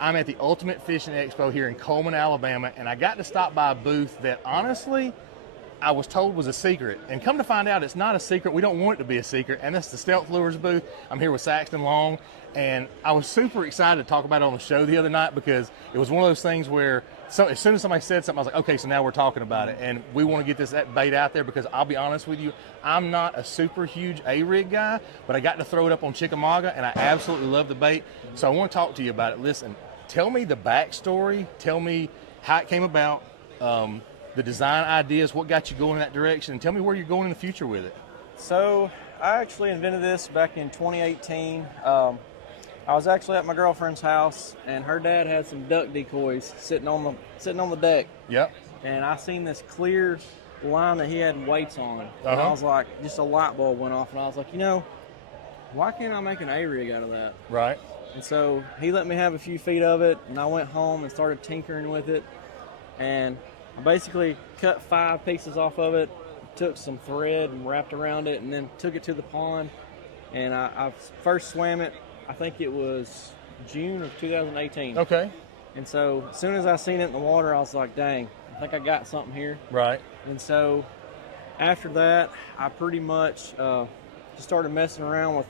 I'm at the Ultimate Fishing Expo here in Cullman, Alabama, and I got to stop by a booth that honestly I was told was a secret. And come to find out, it's not a secret. We don't want it to be a secret. And that's the Stealth Lures booth. I'm here with Saxton Long, and I was super excited to talk about it on the show the other night because it was one of those things where as soon as somebody said something, I was like, okay, so now we're talking about it. And we want to get that bait out there because I'll be honest with you, I'm not a super huge A-rig guy, but I got to throw it up on Chickamauga, and I absolutely love the bait. So I want to talk to you about it. Listen, tell me the backstory. Tell me how it came about, the design ideas, what got you going in that direction, and tell me where you're going in the future with it. So I actually invented this back in 2018. I was actually at my girlfriend's house, and her dad had some duck decoys sitting on the deck. Yep. And I seen this clear line that he had weights on. And I was like, just a light bulb went off, and I was like, why can't I make an A-rig out of that? Right. And so he let me have a few feet of it, and I went home and started tinkering with it. And I basically cut 5 pieces off of it, took some thread and wrapped around it, and then took it to the pond. And I first swam it, I think it was June of 2018. Okay. And so as soon as I seen it in the water, I was like, dang, I think I got something here. Right. And so after that, I pretty much just started messing around with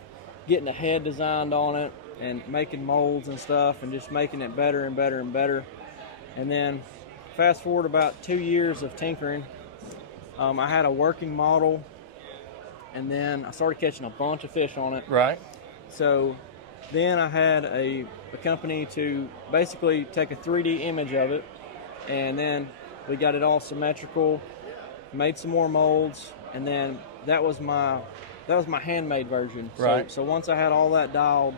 getting a head designed on it and making molds and stuff and just making it better and better and better. And then fast forward about 2 years of tinkering, I had a working model, and then I started catching a bunch of fish on it. Right. So then I had a company to basically take a 3D image of it, and then we got it all symmetrical, made some more molds, and then that was my handmade version. Right. So once I had all that dialed,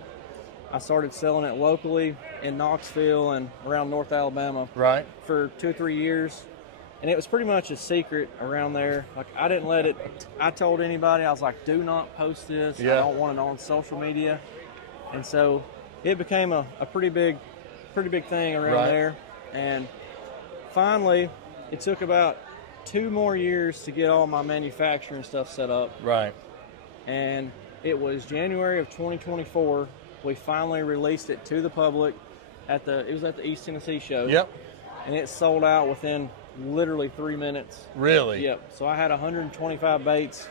I started selling it locally in Knoxville and around North Alabama. Right. For 2 or 3 years. And it was pretty much a secret around there. Like, I didn't let it, I told anybody, I was like, do not post this. Yeah. I don't want it on social media. And so it became a pretty big thing around there. And finally, it took about 2 more years to get all my manufacturing stuff set up. Right. And it was January of 2024. We finally released it to the public it was at the East Tennessee show. Yep. And it sold out within literally 3 minutes. Really? Yep. So I had 125 baits,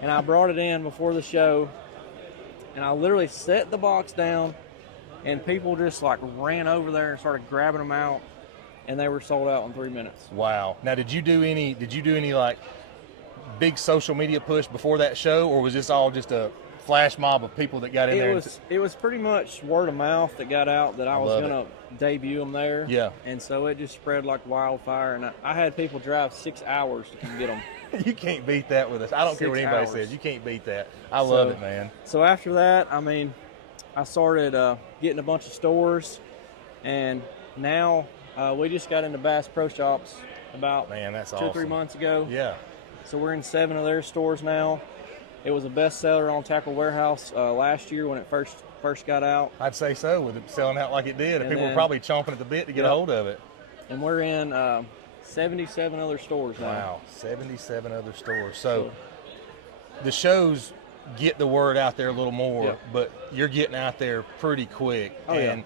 and I brought it in before the show, and I literally set the box down, and people just like ran over there and started grabbing them out, and they were sold out in 3 minutes. Wow. Now, did you do any like big social media push before that show, or was this all just a flash mob of people that got in there? It was pretty much word of mouth that got out that I was going to debut them there. Yeah. And so it just spread like wildfire, and I had people drive 6 hours to come get them. You can't beat that with us. I don't care what anybody says. You can't beat that. I love it, man. So after that, I started getting a bunch of stores, and now we just got into Bass Pro Shops about that's 2 or 3 months ago. Yeah. So we're in 7 of their stores now. It was a bestseller on Tackle Warehouse last year when it first got out. I'd say so, with it selling out like it did. And people were probably chomping at the bit to get a hold of it. And we're in 77 other stores now. Wow, 77 other stores. So the shows get the word out there a little more, but you're getting out there pretty quick. To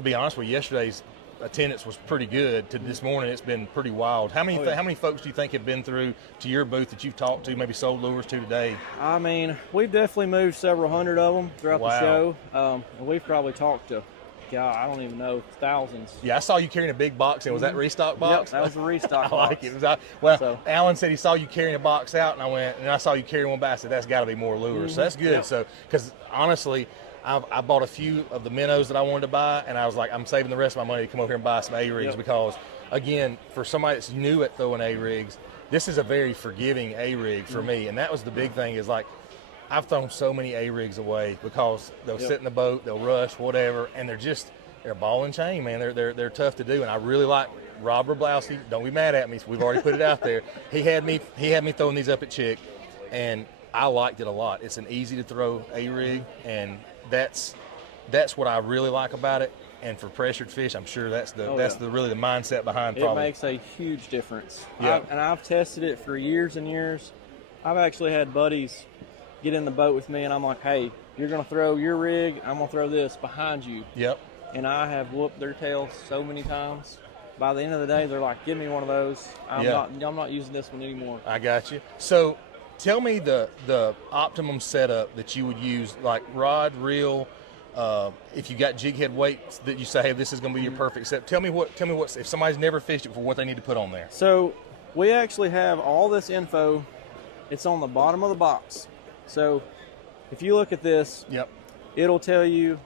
be honest with you, yesterday's attendance was pretty good. To this morning, it's been pretty wild. How many folks do you think have been through to your booth that you've talked to, maybe sold lures to today? We've definitely moved several hundred of them throughout the show. And we've probably talked to, God, I don't even know, thousands. Yeah, I saw you carrying a big box. And was that restock box? Yep, that was a restock box. I like it. Alan said he saw you carrying a box out, and I saw you carrying one back. I said, that's got to be more lures. So that's good. Yep. So, because honestly, I bought a few of the minnows that I wanted to buy, and I was like, I'm saving the rest of my money to come over here and buy some A-rigs because, again, for somebody that's new at throwing A-rigs, this is a very forgiving A-rig for me. And that was the big thing is, like, I've thrown so many A-rigs away because they'll sit in the boat, they'll rush, whatever, and they're ball and chain, man. They're tough to do, and I really like Rob Rablowski. Don't be mad at me. We've already put it out there. He had me throwing these up at Chick, and I liked it a lot. It's an easy to throw A-rig, and that's what I really like about it. And for pressured fish, I'm sure that's really the mindset behind. It makes a huge difference. Yeah. I've tested it for years and years. I've actually had buddies get in the boat with me, and I'm like, hey, you're going to throw your rig, I'm going to throw this behind you. Yep. and I have whooped their tails so many times. By the end of the day, they're like, "Give me one of those. I'm not using this one anymore." I got you. So, tell me the optimum setup that you would use, like rod, reel. If you got jig head weights that you say, "Hey, this is going to be your perfect set." Tell me what if somebody's never fished it before, what they need to put on there. So, we actually have all this info. It's on the bottom of the box. So, if you look at this, yep, it'll tell you.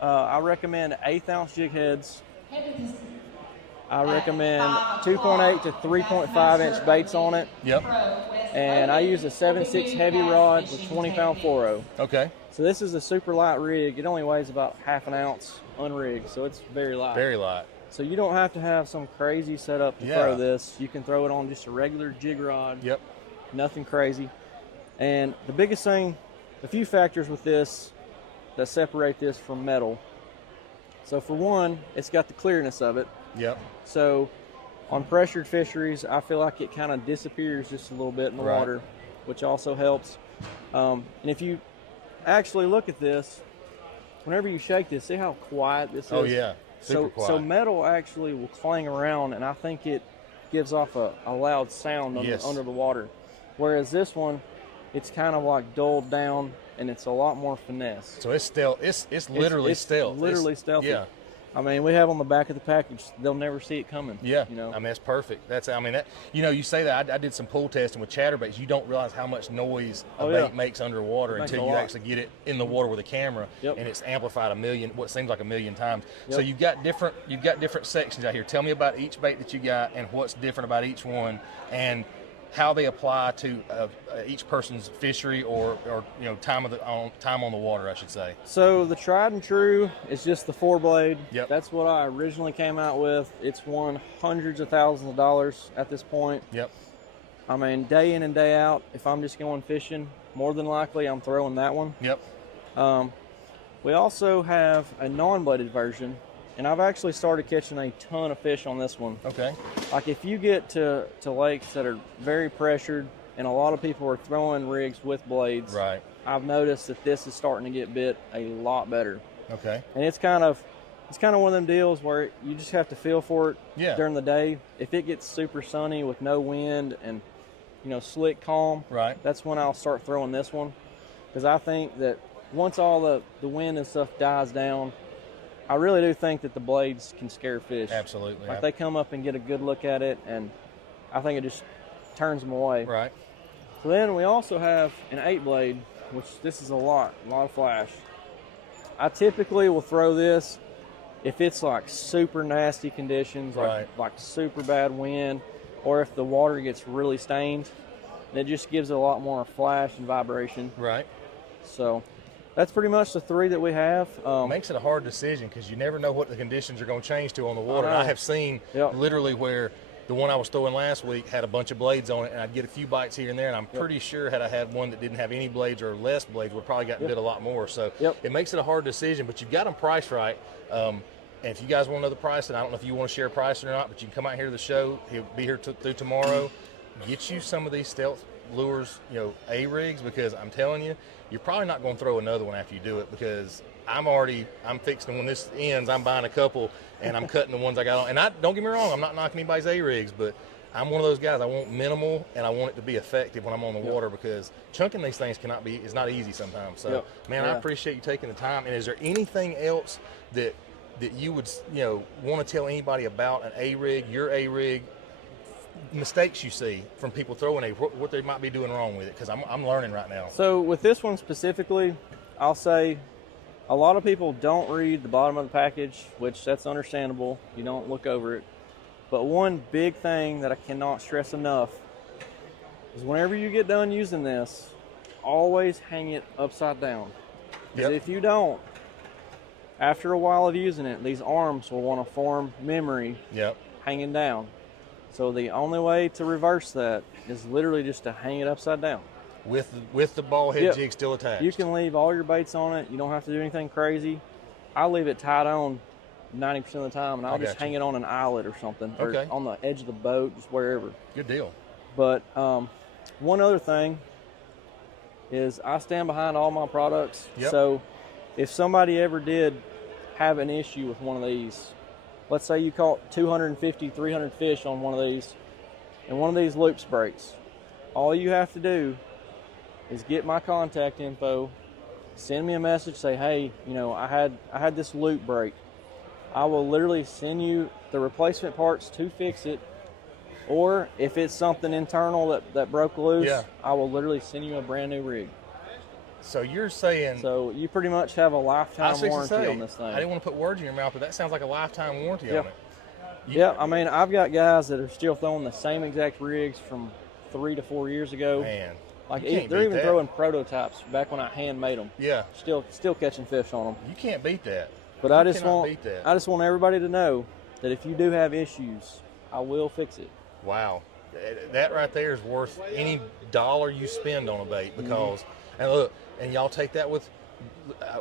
I recommend 1/8 ounce jig heads. I recommend 2.8 to 3.5 inch baits on it. Yep. And I use a 7.6 heavy rod with 20-pound fluoro. Okay. So this is a super light rig. It only weighs about 1/2 ounce unrigged, so it's very light. Very light. So you don't have to have some crazy setup to throw this. You can throw it on just a regular jig rod. Yep. Nothing crazy. And the biggest thing, a few factors with this that separate this from metal. So for one, it's got the clearness of it. Yep. So on pressured fisheries, I feel like it kind of disappears just a little bit in the water, which also helps. And if you actually look at this, whenever you shake this, see how quiet this is? Oh, yeah. Super quiet. So metal actually will clang around, and I think it gives off a loud sound under the water. Whereas this one, it's kind of like dulled down, and it's a lot more finesse. So it's stealth. It's literally stealth. Literally stealthy. Yeah. I mean, we have on the back of the package, they'll never see it coming. Yeah, you know? I mean, that's perfect. You say that. I did some pool testing with chatterbaits. You don't realize how much noise a bait makes underwater until you actually get it in the water with a camera, and it's amplified what seems like a million times. So you've got different sections out here. Tell me about each bait that you got and what's different about each one, and how they apply to each person's fishery or time on the water, I should say. So the tried and true is just the 4-blade. Yep. That's what I originally came out with. It's won hundreds of thousands of dollars at this point. Yep. I mean, day in and day out, if I'm just going fishing, more than likely I'm throwing that one. Yep. We also have a non-bladed version, and I've actually started catching a ton of fish on this one. Okay. Like if you get to lakes that are very pressured and a lot of people are throwing rigs with blades, I've noticed that this is starting to get bit a lot better. Okay. And it's kind of one of them deals where you just have to feel for it during the day. If it gets super sunny with no wind and slick calm, that's when I'll start throwing this one, because I think that once all the wind and stuff dies down, I really do think that the blades can scare fish. Absolutely. Like they come up and get a good look at it, and I think it just turns them away. Right. So then we also have an 8-blade, which this is a lot of flash. I typically will throw this if it's like super nasty conditions, like super bad wind, or if the water gets really stained. It just gives it a lot more flash and vibration. Right. So that's pretty much the 3 that we have. Makes it a hard decision because you never know what the conditions are going to change to on the water. I have seen literally where the one I was throwing last week had a bunch of blades on it, and I'd get a few bites here and there, and I'm pretty sure had I had one that didn't have any blades or less blades, would probably gotten bit a lot more. So it makes it a hard decision, but you've got them priced right. And if you guys want to know the price, and I don't know if you want to share pricing or not, but you can come out here to the show. He'll be here through tomorrow. Get you some of these stealth lures, A-rigs, because I'm telling you, you're probably not going to throw another one after you do it, because I'm fixing, when this ends, I'm buying a couple and I'm cutting the ones I got on. And don't get me wrong, I'm not knocking anybody's A-rigs, but I'm one of those guys. I want minimal, and I want it to be effective when I'm on the water, because chunking these things is not easy sometimes. So, man, I appreciate you taking the time. And is there anything else that you would want to tell anybody about an A-rig, your A-rig, mistakes you see from people throwing what they might be doing wrong with it? Because I'm learning right now. So with this one specifically, I'll say a lot of people don't read the bottom of the package, which that's understandable. You don't look over it. But one big thing that I cannot stress enough is whenever you get done using this, always hang it upside down. Because if you don't, after a while of using it, these arms will want to form memory hanging down. So the only way to reverse that is literally just to hang it upside down. With the ball head jig still attached. You can leave all your baits on it. You don't have to do anything crazy. I leave it tied on 90% of the time, and I'll just hang it on an eyelet or something, or on the edge of the boat, just wherever. Good deal. But one other thing is I stand behind all my products. So if somebody ever did have an issue with one of these, let's say you caught 250, 300 fish on one of these, and one of these loops breaks, all you have to do is get my contact info, send me a message, say, hey, you know, I had this loop break. I will literally send you the replacement parts to fix it, or if it's something internal that broke loose, I will literally send you a brand new rig. So you're saying... So you pretty much have a lifetime warranty on this thing. I didn't want to put words in your mouth, but that sounds like a lifetime warranty on it. Yeah, I mean, I've got guys that are still throwing the same exact rigs from 3 to 4 years ago. Man, like they're even throwing prototypes back when I hand made them. Yeah. Still catching fish on them. You can't beat that. But I just want everybody to know that if you do have issues, I will fix it. Wow. That right there is worth any dollar you spend on a bait, because and look, and y'all take that with,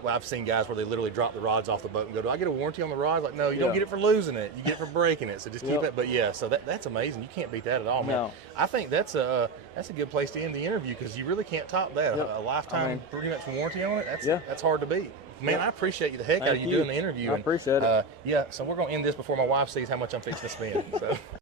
I've seen guys where they literally drop the rods off the boat and go, do I get a warranty on the rods? Like, no, you don't get it for losing it. You get it for breaking it. So just keep it. But yeah, so that's amazing. You can't beat that at all, man. No. I think that's a good place to end the interview, because you really can't top that. A lifetime pretty much warranty on it. That's hard to beat. Man, I appreciate you the heck out of you doing the interview. I appreciate it. Yeah, so we're going to end this before my wife sees how much I'm fixing to spend. So.